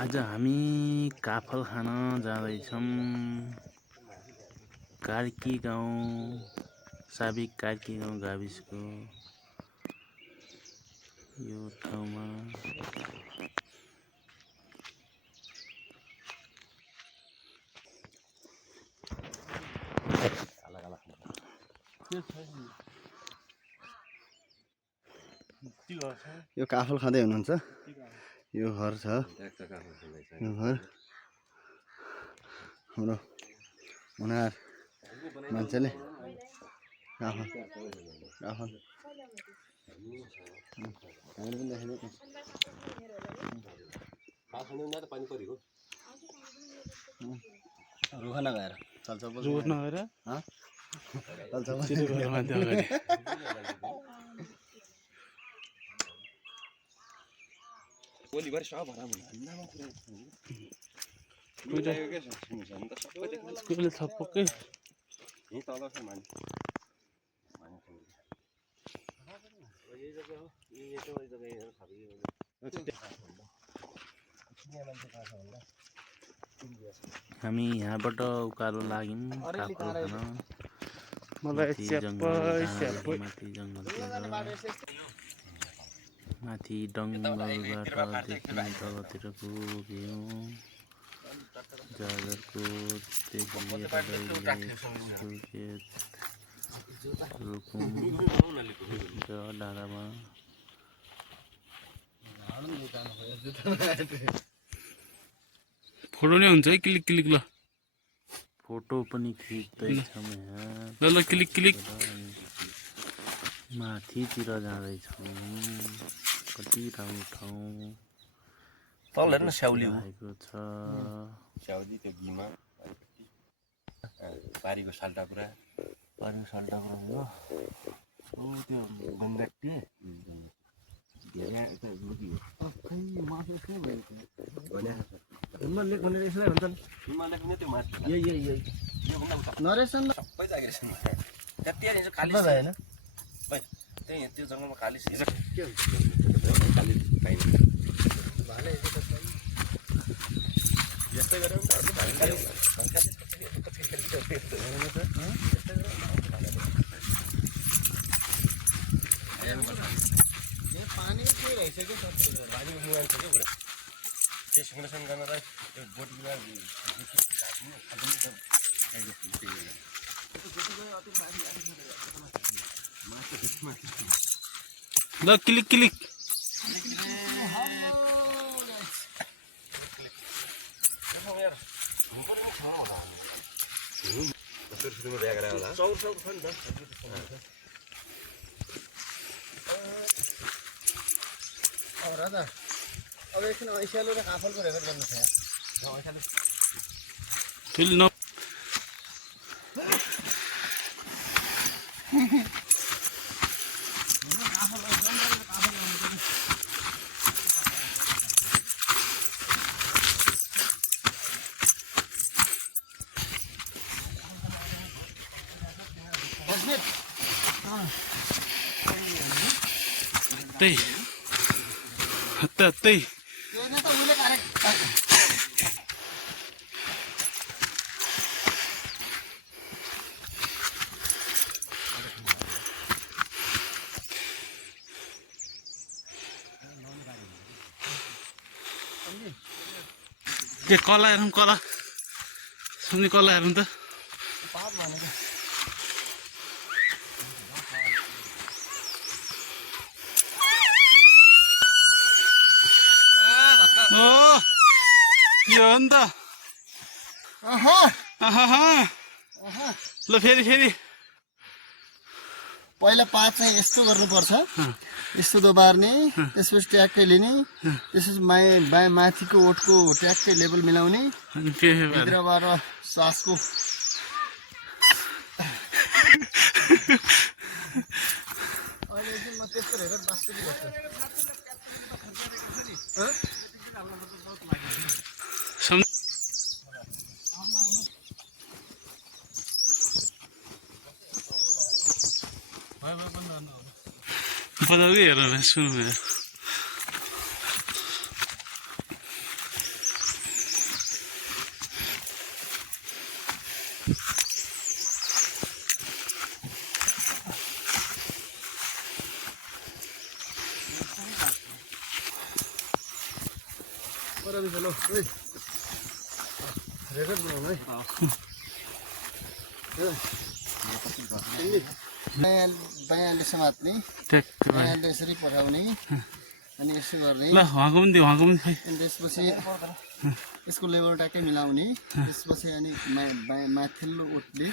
आज हामी काफल खान जाँदैछौँ। कार्की गाउँ, साबिक कार्की गाउँ गाविसको यो ठाउँमा यो काफल खाँदै हुनुहुन्छ। यो घर छ, यो घर हाम्रो हुनार मान्छेले काफल रुख नगएर चल्छ रुख नगएर गोलीबारी सब भरा कोहीले थपक्कै हामी यहाँबाट उकालो लाग्यौँ काफल खान। माथि डङ्गलबाट देख्ने तलतिर पुग्यौँ। जाजरकोटदेखि लिएर सुर्खेत रुकुम डाँडामा फोटो नै हुन्छ है, क्लिक क्लिक ल फोटो पनि खिच्दैछौँ यहाँ। ल ल क्लिक क्लिक। माथितिर जाँदैछौँ। कति राम्रो ठाउँ तल हेर्न स्याउली हो आएको छ। स्याउली त्यो घिमा पारीको साल्टापुरा हो त्यो गङ्गाटी नरेशन सबै जागिर त्यति खाली भएन। त्यही त्यो जङ्गलमा खाली यस्तै गरेर पानी के रहेछ कि बारीको मुहान छ क्या बुढा त्यो सँगसँगै गर्नलाई त्यो बोटमा ल क्लिक क्लिक। सुरुमा बिहा गरे होला चौर छ नि त। अब राजा अब एकछिन ऐसियालु र काफलको रेकर्ड गर्नु छ यार। त्यही के कला हेरौँ, कला सुन्ने कला हेरौँ त। यो हो नि त। ल फेरि फेरि पहिला पात चाहिँ यस्तो गर्नुपर्छ, यस्तो दोबार्ने, त्यसपछि ट्याक्कै लिने, त्यसपछि माथिको ओठको ट्याक्कै लेभल मिलाउने, भित्रबाट सासको बजाउँदै हेर सुन्नु पर हेलो ओइ रेकर्ड बनाउनु है बायाँले समात्ने बायाँले यसरी पठाउने अनि यसो गर्ने ल उहाँको पनि दियो उहाँको पनि खै अनि त्यसपछि यसको लेभल ट्याक्कै मिलाउने त्यसपछि अनि माथिल्लो ओठले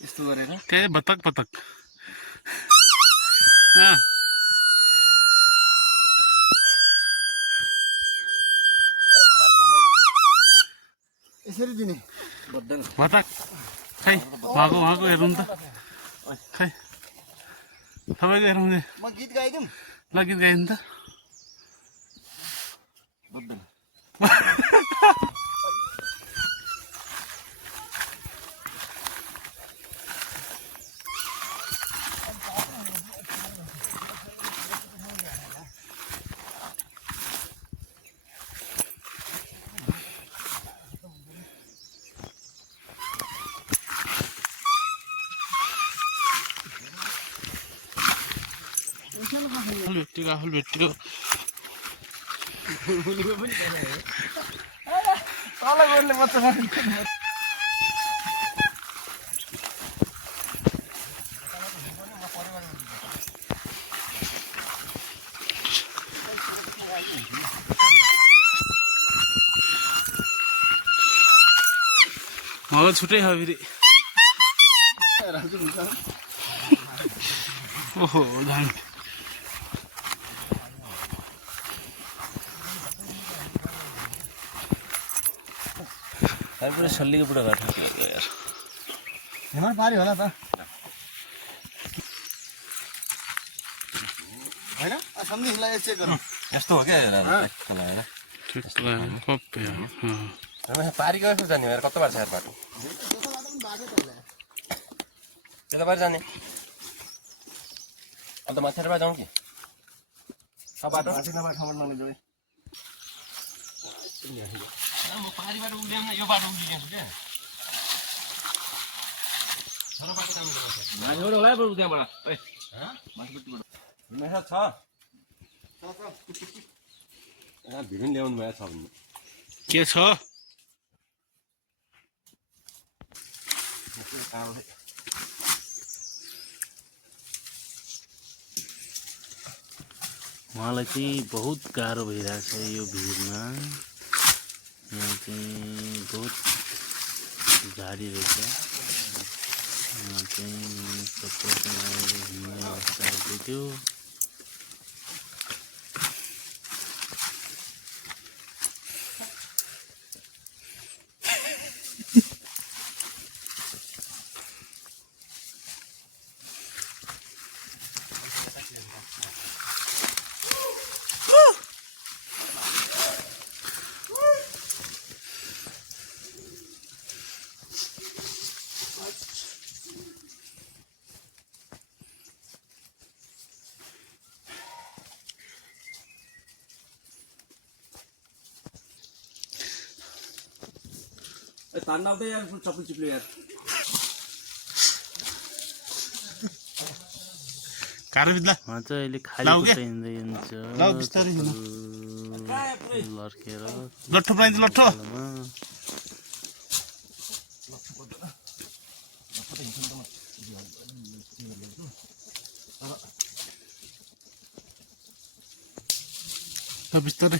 यस्तो गरेर त्यही बतक बतक यसरी दिने बतक खै उहाँको हेरौँ त खै तपाईँको हेरौँ नि म गीत गाइदिउँ ल गीत गाइदिनु त आफूले भेटेको उहाँको छुट्टै छ फेरि ओहो धान पुरै सल्लीको बुढो भएको थियो यार हेमर पारि होला त होइन सम्झिलाई चेक गरौँ यस्तो हो क्या पारीको जस्तो जाने यार कस्तो बाटो छ यार बाटो त्यता बाहिर जाने अन्त माथिबाट जाउँ कि सब बाटो म पारीबाट उड्याउन यो बाटो उड्लिएको क्या माथिबाट होला बरु त्यहाँबाट छ भिडियो ल्याउनु भएको छ भने के छ उहाँलाई चाहिँ बहुत गाह्रो भइरहेको छ यो भिडमा यहाँ चाहिँ बहुत झाडी रहेछ यहाँ चाहिँ सबैसँग आएर हिँड्ने अवस्था आएको थियो तान्दा आउँदै यार चप्पल चिप्ल्यो यार गाह्रो बित्ला उहाँ चाहिँ अहिले खाली खुट्टा हिँड्दै हिँड्छ लड्केर लट्ठो पाइन्छ लट्ठो बिस्तारै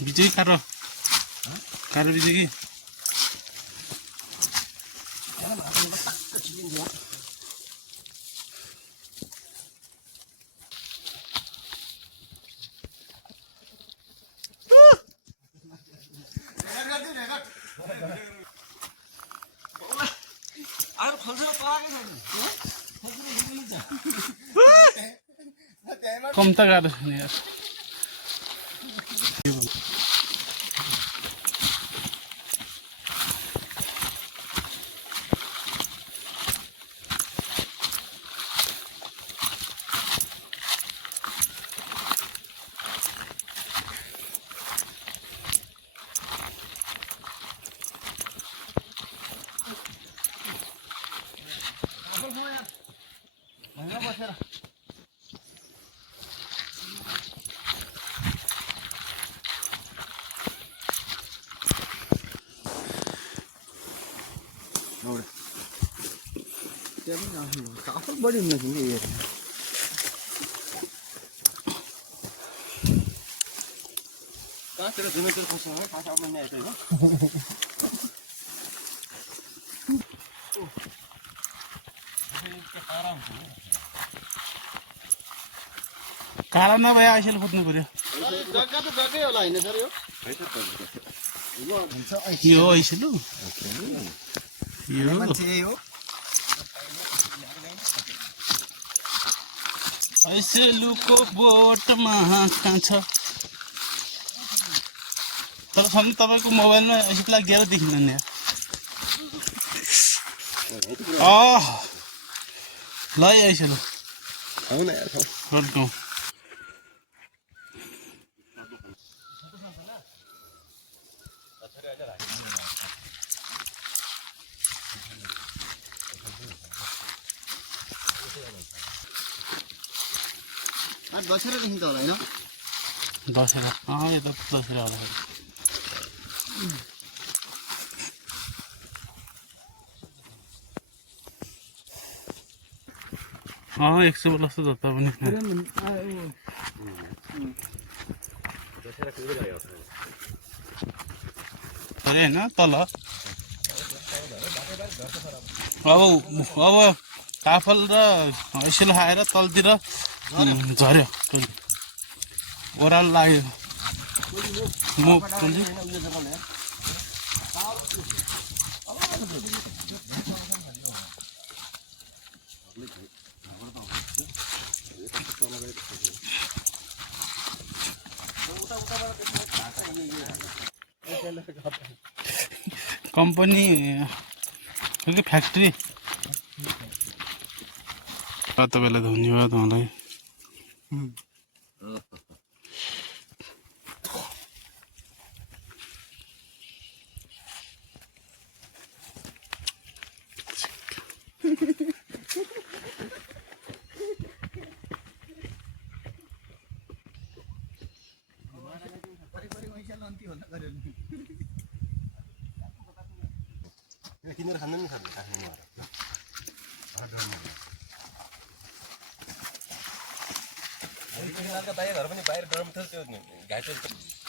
बिजै कारो बिजै कि कम त गाह्रो छ नि यार काफल बढी हुन्छ कि यो कहाँतिर जुमेतिर खोज्छौँ है खास अब न्याय हो काला नभए आइसेल खोज्नु पर्यो जग्गा त जग्गै होला होइन सर यो यो आइसेलु यो मान्छे यही हो आइसेलुको बोटमा कहाँ छ तर सधैँ तपाईँको मोबाइलमा आइसेलु गेर देखिँदैन यहाँ ल आइसेलु आउन यार रोडगाउँ दशहरादेखि त होला होइन दसेरा यता दसेरा होला एक सौ प्लस त जता पनि होइन तल अब काफल र ऐसेल खाएर तलतिर झऱ्यो ओह्रालो लाग्यो म कम्पनी फ्याक्ट्री तपाईँलाई धन्यवाद उहाँलाई किनेर खाँदैन नि सर बाहिर घर पनि बाहिर ड्रम थियो त्यो घाइते